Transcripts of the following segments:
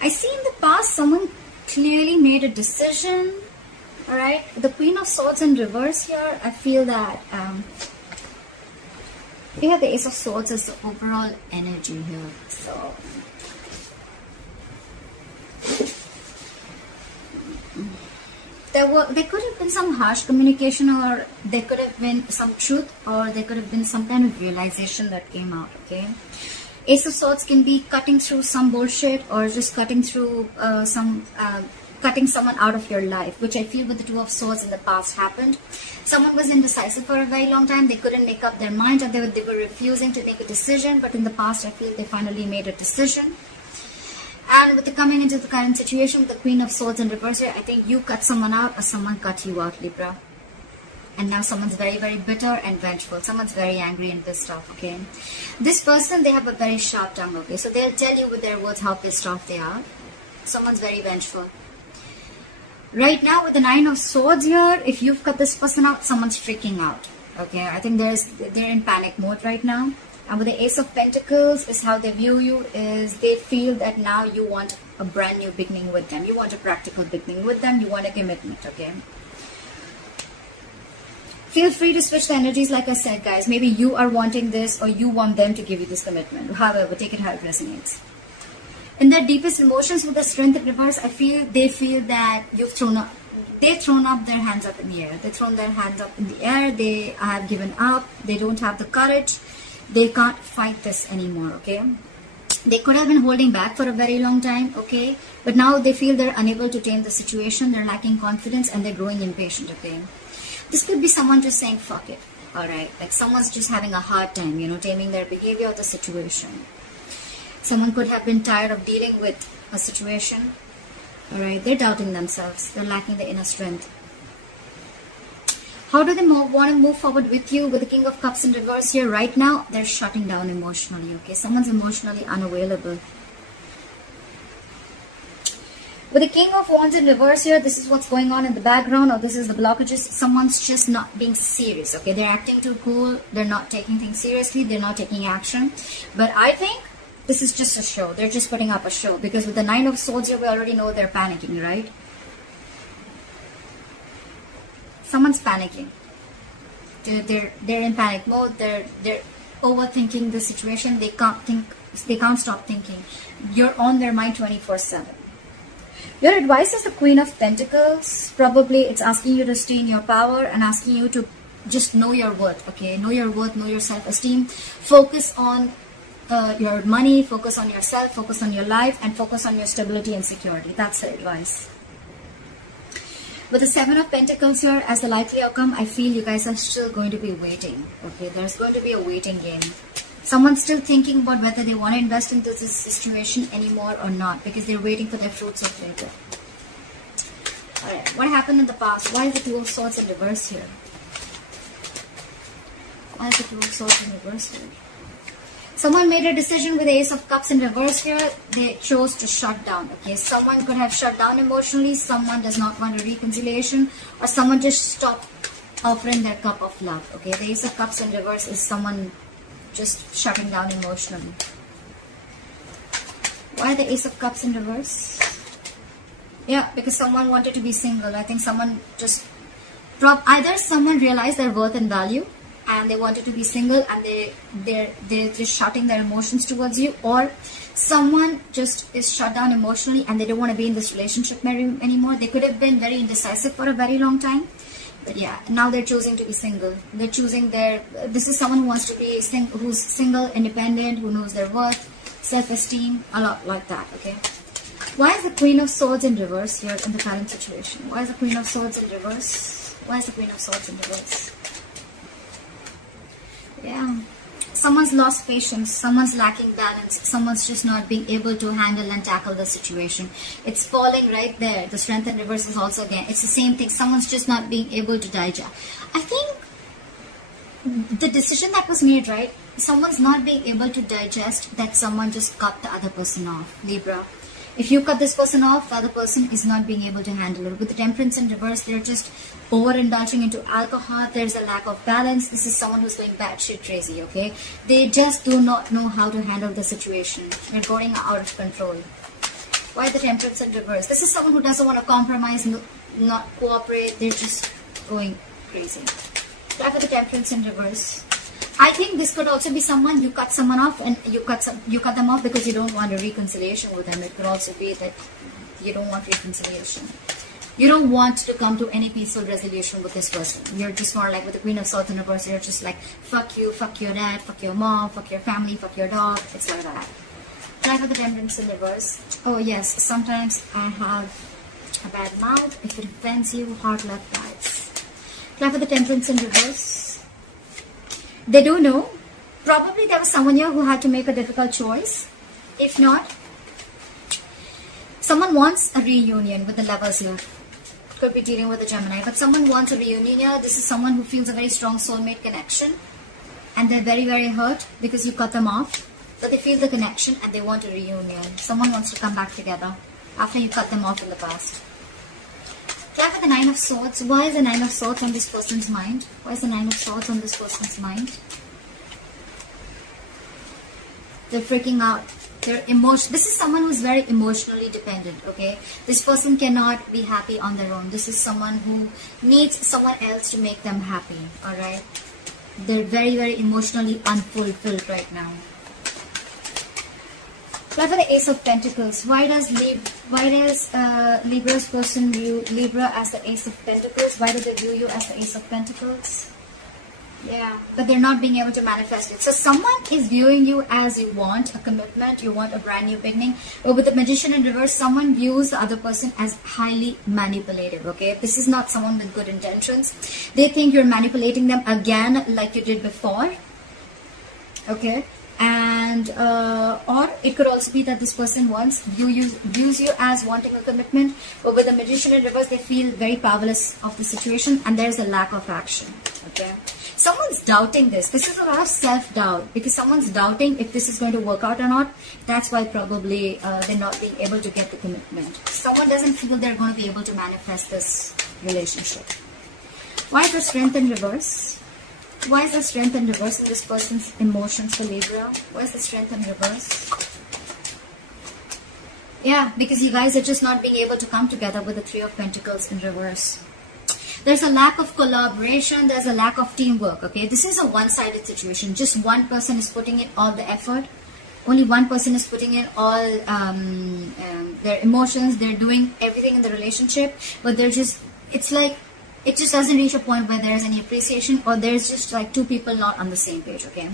I see in the past someone clearly made a decision. All right, the Queen of Swords in reverse here. I feel that we have the Ace of Swords as the overall energy here. So there could have been some harsh communication, or there could have been some truth, or there could have been some kind of realization that came out. Okay, Ace of Swords can be cutting through some bullshit, or just cutting through cutting someone out of your life, which I feel with the Two of Swords in the past happened. Someone was indecisive for a very long time. They couldn't make up their mind, or they were refusing to make a decision. But in the past, I feel they finally made a decision. And with the coming into the current situation with the Queen of Swords in reverse here, I think you cut someone out, or someone cut you out, Libra. And now someone's very, very bitter and vengeful. Someone's very angry and pissed off, okay? This person, they have a very sharp tongue, okay? So they'll tell you with their words how pissed off they are. Someone's very vengeful. Right now, with the Nine of Swords here, if you've cut this person out, someone's freaking out, okay? I think they're in panic mode right now. And with the Ace of Pentacles, is how they view you, is they feel that now you want a brand new beginning with them. You want a practical beginning with them. You want a commitment, okay? Feel free to switch the energies, like I said, guys. Maybe you are wanting this, or you want them to give you this commitment. However, take it how it resonates. In their deepest emotions, with the Strength in reverse, I feel they feel that they've thrown up their hands up in the air. They've thrown their hands up in the air. They have given up. They don't have the courage. They can't fight this anymore, okay? They could have been holding back for a very long time, okay? But now they feel they're unable to tame the situation. They're lacking confidence, and they're growing impatient, okay? This could be someone just saying, fuck it, all right? Like someone's just having a hard time, taming their behavior or the situation. Someone could have been tired of dealing with a situation, all right? They're doubting themselves. They're lacking the inner strength. How do they want to move forward with you? With the King of Cups in reverse here, right now, they're shutting down emotionally, okay? Someone's emotionally unavailable. With the King of Wands in reverse here, this is what's going on in the background, or this is the blockages. Someone's just not being serious, okay? They're acting too cool. They're not taking things seriously. They're not taking action. But I think this is just a show. They're just putting up a show, because with the Nine of Swords here, we already know they're panicking, right? Someone's panicking. They're in panic mode. They're overthinking the situation. They can't think. They can't stop thinking. You're on their mind 24/7. Your advice is the Queen of Pentacles. Probably it's asking you to stay in your power and asking you to just know your worth. Okay, know your worth, know your self-esteem. Focus on your money. Focus on yourself. Focus on your life, and focus on your stability and security. That's the advice. With the Seven of Pentacles here as the likely outcome, I feel you guys are still going to be waiting. Okay, there's going to be a waiting game. Someone's still thinking about whether they want to invest into this situation anymore or not, because they're waiting for their fruits of labor. Alright, what happened in the past? Why is the Two of Swords in reverse here? Why is the Two of Swords in reverse here? Someone made a decision with the Ace of Cups in reverse here. They chose to shut down. Okay, someone could have shut down emotionally. Someone does not want a reconciliation, or someone just stopped offering their cup of love. Okay, the Ace of Cups in reverse is someone just shutting down emotionally. Why the Ace of Cups in reverse? Yeah, because someone wanted to be single. I think someone just either someone realized their worth and value, and they wanted to be single, and they're just shutting their emotions towards you, or someone just is shut down emotionally and they don't want to be in this relationship anymore. They could have been very indecisive for a very long time, but yeah, now they're choosing to be single. They're choosing this is someone who wants to be who's single, independent, who knows their worth, self-esteem, a lot like that. Okay, why is the Queen of Swords in reverse here in the current situation? Why is the Queen of Swords in reverse? Why is the Queen of Swords in reverse? Yeah, someone's lost patience, someone's lacking balance, someone's just not being able to handle and tackle the situation. It's falling right there. The Strength in reverse is also, again, it's the same thing. Someone's just not being able to digest. I think the decision that was made, right? Someone's not being able to digest that someone just cut the other person off, Libra. If you cut this person off, the other person is not being able to handle it. With the Temperance in reverse, they're just overindulging into alcohol. There's a lack of balance. This is someone who's going batshit crazy, okay? They just do not know how to handle the situation. They're going out of control. Why the Temperance in reverse? This is someone who doesn't want to compromise, not cooperate. They're just going crazy. Why for the Temperance in reverse? I think this could also be someone, you cut someone off and you cut them off because you don't want a reconciliation with them. It could also be that you don't want reconciliation. You don't want to come to any peaceful resolution with this person. You're just more like with the Queen of Swords in reverse, you're just like, fuck you, fuck your dad, fuck your mom, fuck your family, fuck your dog. It's like that. Try for the Temperance in reverse. Oh yes, sometimes I have a bad mouth. If it offends you, hard luck, guys. Try for the Temperance in reverse. They do know. Probably there was someone here who had to make a difficult choice. If not, someone wants a reunion with the Lovers here. Could be dealing with a Gemini, but someone wants a reunion here. This is someone who feels a very strong soulmate connection, and they're very, very hurt because you cut them off. But they feel the connection and they want a reunion. Someone wants to come back together after you cut them off in the past. Try for the Nine of Swords. Why is the Nine of Swords on this person's mind? Why is the Nine of Swords on this person's mind? They're freaking out. They're emotional. This is someone who's very emotionally dependent, okay? This person cannot be happy on their own. This is someone who needs someone else to make them happy, alright? They're very, very emotionally unfulfilled right now. Try for the Ace of Pentacles. Why does Libra's person view Libra as the Ace of Pentacles? Why do they view you as the Ace of Pentacles? Yeah, but they're not being able to manifest it. So someone is viewing you as you want a commitment, you want a brand new beginning. But with the Magician in reverse, someone views the other person as highly manipulative, okay? This is not someone with good intentions. They think you're manipulating them again like you did before, okay? And or it could also be that this person views you as wanting a commitment, but with the Magician in reverse, they feel very powerless of the situation and there's a lack of action, okay? Someone's doubting this. This is a lot of self-doubt because someone's doubting if this is going to work out or not. That's why probably they're not being able to get the commitment. Someone doesn't feel they're going to be able to manifest this relationship. Why is the Strength in reverse? Why is the Strength in reverse in this person's emotions for Libra? Why is the Strength in reverse? Yeah, because you guys are just not being able to come together with the Three of Pentacles in reverse. There's a lack of collaboration. There's a lack of teamwork, okay? This is a one-sided situation. Just one person is putting in all the effort. Only one person is putting in all their emotions. They're doing everything in the relationship. But they're just, it's like, it just doesn't reach a point where there's any appreciation or there's just like two people not on the same page, okay?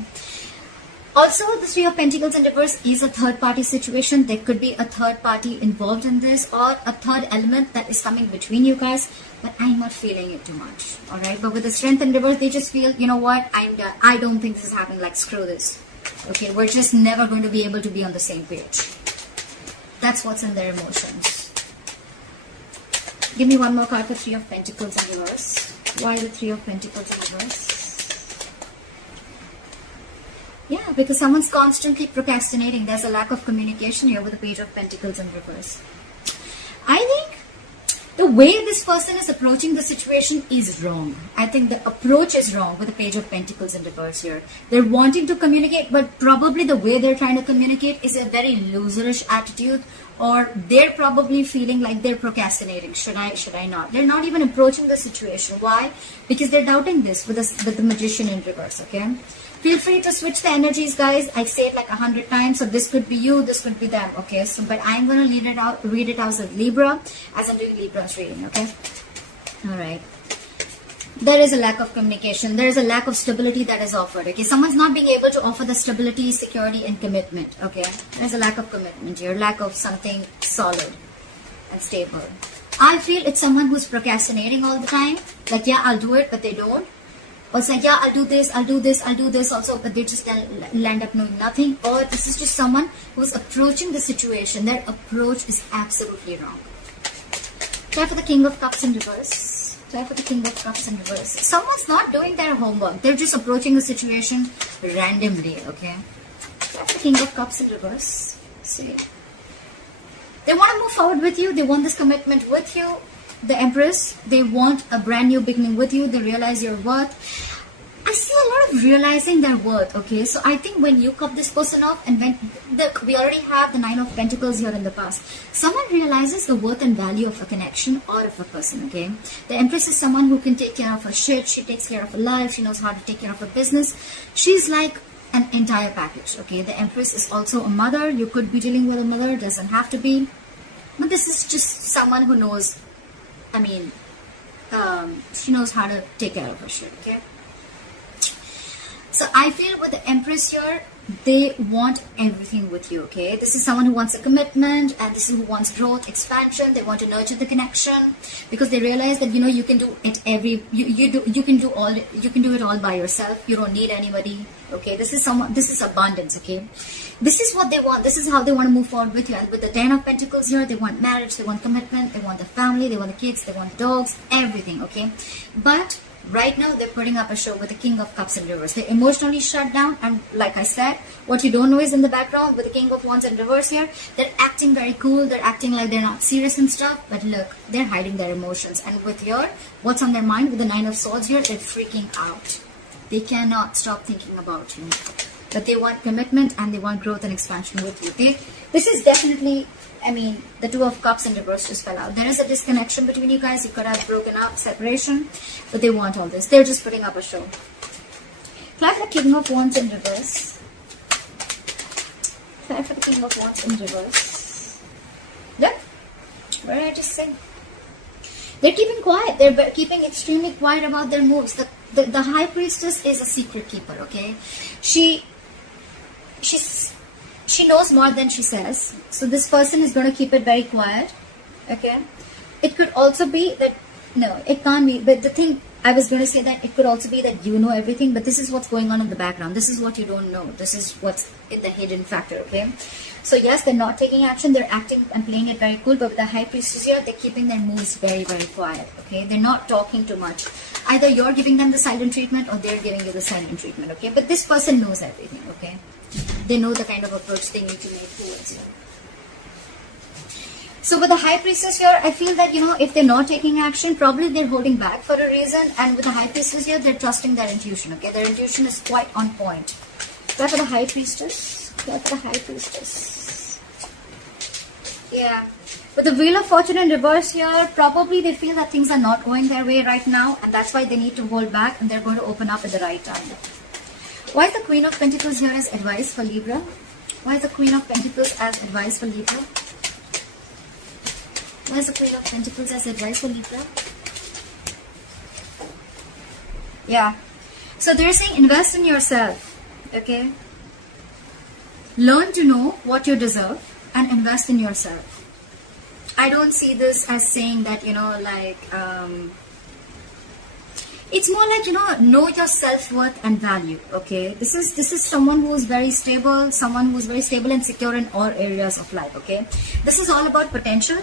Also, the Three of Pentacles in reverse is a third-party situation. There could be a third party involved in this or a third element that is coming between you guys, but I'm not feeling it too much, alright? But with the Strength in reverse, they just feel, you know what, I'm done. I don't think this is happening, like screw this. Okay, we're just never going to be able to be on the same page. That's what's in their emotions. Give me one more card for Three of Pentacles in reverse. Why the Three of Pentacles in reverse? Yeah, because someone's constantly procrastinating. There's a lack of communication here with the Page of Pentacles in reverse. I think the way this person is approaching the situation is wrong. I think the approach is wrong with the Page of Pentacles in reverse here. They're wanting to communicate, but probably the way they're trying to communicate is a very loserish attitude, or they're probably feeling like they're procrastinating. Should I not? They're not even approaching the situation. Why? Because they're doubting this with the Magician in reverse, okay? Feel free to switch the energies, guys. I say it like 100 times. So this could be you, this could be them, okay? So, but I'm going to read it out as Libra, as I'm doing Libra's reading, okay? All right. There is a lack of communication. There is a lack of stability that is offered, okay? Someone's not being able to offer the stability, security, and commitment, okay? There's a lack of commitment here, lack of something solid and stable. I feel it's someone who's procrastinating all the time. Like, yeah, I'll do it, but they don't. Or say, yeah, I'll do this also, but they just land up knowing nothing. Or this is just someone who's approaching the situation. Their approach is absolutely wrong. Try for the King of Cups in reverse. Try for the King of Cups in reverse. Someone's not doing their homework. They're just approaching the situation randomly, okay? Try for the King of Cups in reverse. See. They want to move forward with you. They want this commitment with you. The Empress, they want a brand new beginning with you. They realize your worth. I see a lot of of realizing their worth. Okay, so I think when you cut this person off, and when we already have the Nine of Pentacles here in the past, someone realizes the worth and value of a connection or of a person. Okay, the Empress is someone who can take care of her shit. She takes care of her life. She knows how to take care of her business. She's like an entire package. Okay, the Empress is also a mother. You could be dealing with a mother, doesn't have to be, but this is just someone who knows, I mean, she knows how to take care of her shit. Okay, so I feel with the Empress here, they want everything with you. Okay, this is someone who wants a commitment, and this is who wants growth, expansion. They want to nurture the connection because they realize that, you know, you can do it you can do it all by yourself. You don't need anybody. Okay, this is abundance. Okay, this is what they want. This is how they want to move forward with you. And with the Ten of Pentacles here, they want marriage, they want commitment, they want the family, they want the kids, they want dogs, everything. Okay, but right now they're putting up a show with the King of Cups in reverse. They're emotionally shut down, and like I said, what you don't know is in the background with the King of Wands in reverse here, they're acting very cool, they're acting like they're not serious and stuff, but look, they're hiding their emotions. And with your, what's on their mind with the Nine of Swords here, they're freaking out. They cannot stop thinking about you, but they want commitment and they want growth and expansion with you. This is definitely, I mean, the Two of Cups in reverse just fell out. There is a disconnection between you guys. You could have broken up, separation, but they want all this. They're just putting up a show. Apply for the King of Wands in reverse. Apply for the King of Wands in reverse. Look, what did I just say? They're keeping quiet. They're keeping extremely quiet about their moves. The High Priestess is a secret keeper, okay? She knows more than she says. So this person is going to keep it very quiet, okay? It could also be that, no, it can't be. But the thing, I was going to say that it could also be that you know everything, but this is what's going on in the background. This is what you don't know. This is what's in the hidden factor, okay? So yes, they're not taking action. They're acting and playing it very cool. But with the High Priestess here, they're keeping their moves very, very quiet, okay? They're not talking too much. Either you're giving them the silent treatment or they're giving you the silent treatment, okay? But this person knows everything, okay? They know the kind of approach they need to make towards you. So with the High Priestess here, I feel that, you know, if they're not taking action, probably they're holding back for a reason. And with the High Priestess here, they're trusting their intuition, okay? Their intuition is quite on point. Go for the High Priestess. Go for the High Priestess. Yeah. With the Wheel of Fortune in reverse here, probably they feel that things are not going their way right now. And that's why they need to hold back, and they're going to open up at the right time. Why is the Queen of Pentacles here as advice for Libra? Why is the Queen of Pentacles as advice for Libra? Why is the Queen of Pentacles as advice for Libra? Yeah. So they're saying invest in yourself. Okay? Learn to know what you deserve and invest in yourself. I don't see this as saying that, you know, like, it's more like, you know your self-worth and value, okay? This is someone who's very stable, and secure in all areas of life, okay? This is all about potential,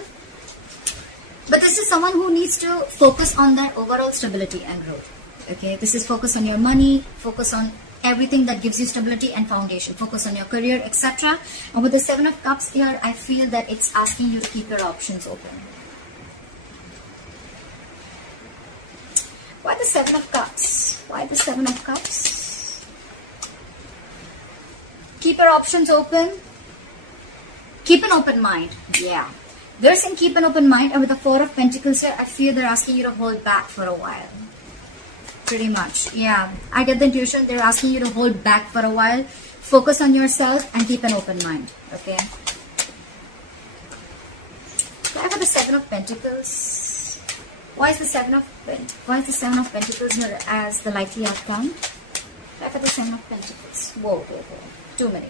but this is someone who needs to focus on their overall stability and growth, okay? This is focus on your money, focus on everything that gives you stability and foundation, focus on your career, etc. And with the Seven of Cups here, I feel that it's asking you to keep your options open. Why the Seven of Cups? Why the Seven of Cups? Keep your options open. Keep an open mind. Yeah. They're saying keep an open mind. And with the Four of Pentacles here, I feel they're asking you to hold back for a while. Pretty much. Yeah. I get the intuition. They're asking you to hold back for a while. Focus on yourself and keep an open mind. Okay. Why for the Seven of Pentacles? Why is the Seven of Pentacles here as the likely outcome? Try for the Seven of Pentacles. Whoa. Too many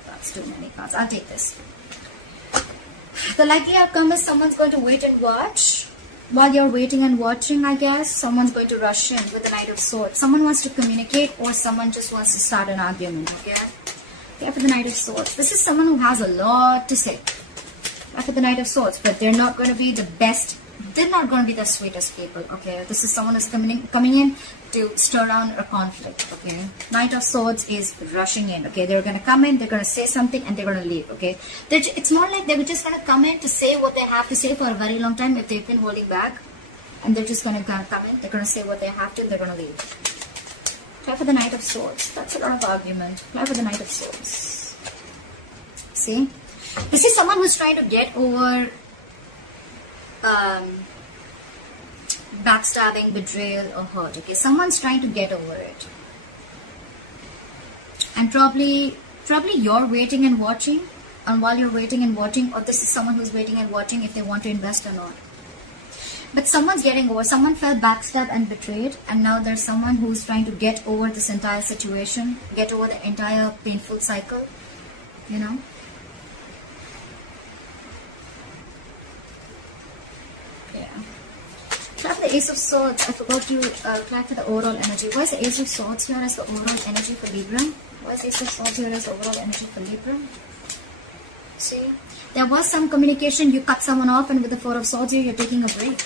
cards. I'll take this. The likely outcome is someone's going to wait and watch. While you're waiting and watching, I guess, someone's going to rush in with the Knight of Swords. Someone wants to communicate, or someone just wants to start an argument, okay? Okay, for the Knight of Swords. This is someone who has a lot to say. For the Knight of Swords, but they're not going to be the best. They're not going to be the sweetest people, okay? This is someone who's coming in to stir down a conflict, okay? Knight of Swords is rushing in, okay? They're going to come in, they're going to say something, and they're going to leave, okay? It's not like they're just going to come in to say what they have to say for a very long time if they've been holding back. And they're just going to come in, they're going to say what they have to, and they're going to leave. Try for the Knight of Swords. That's a lot of argument. Try for the Knight of Swords. See? This is someone who's trying to get over backstabbing, betrayal, or hurt. Okay, someone's trying to get over it. And probably you're waiting and watching. And while you're waiting and watching, or this is someone who's waiting and watching if they want to invest or not. But someone's getting over. Someone felt backstabbed and betrayed, and now there's someone who's trying to get over this entire situation, get over the entire painful cycle, you know. Yeah. Clap the Ace of Swords. I forgot to clap for the overall energy. Why is the Ace of Swords here as the overall energy for Libra? Why is the Ace of Swords here as the overall energy for Libra? See, there was some communication. You cut someone off, and with the Four of Swords here, you're taking a break.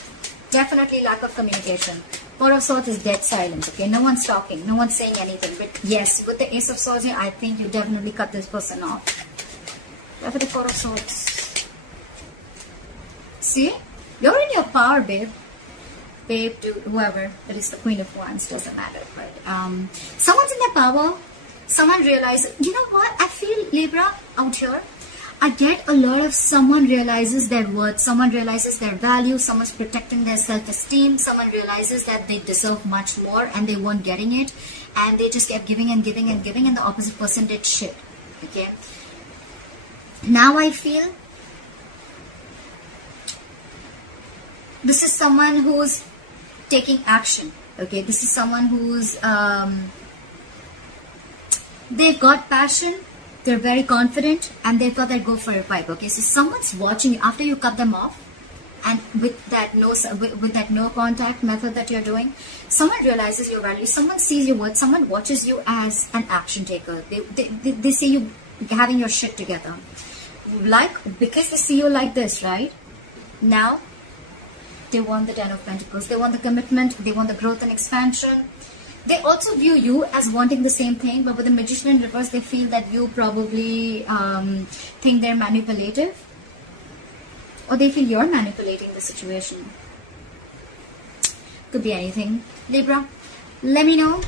Definitely lack of communication. Four of Swords is dead silence. Okay, no one's talking, no one's saying anything. But yes, with the Ace of Swords here, I think you definitely cut this person off. Why for the Four of Swords? See, you're in your power, babe. Babe, to whoever, that is the Queen of Wands, doesn't matter. But someone's in their power. Someone realizes, you know what? I feel Libra out here. I get a lot of someone realizes their worth, someone realizes their value, someone's protecting their self-esteem, someone realizes that they deserve much more and they weren't getting it, and they just kept giving and giving and giving, and the opposite person did shit. Okay. Now I feel this is someone who's taking action. Okay, this is someone who's they've got passion. They're very confident, and they thought they'd go for a pipe. Okay, so someone's watching you after you cut them off, and with that no contact method that you're doing, someone realizes your value. Someone sees your worth. Someone watches you as an action taker. They see you having your shit together, because they see you like this, right? Now, they want the Ten of Pentacles. They want the commitment. They want the growth and expansion. They also view you as wanting the same thing, but with the Magician in reverse, they feel that you probably think they're manipulative, or they feel you're manipulating the situation. Could be anything. Libra, let me know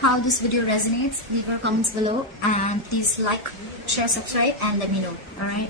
how this video resonates. Leave your comments below, and please like, share, subscribe, and let me know. Alright?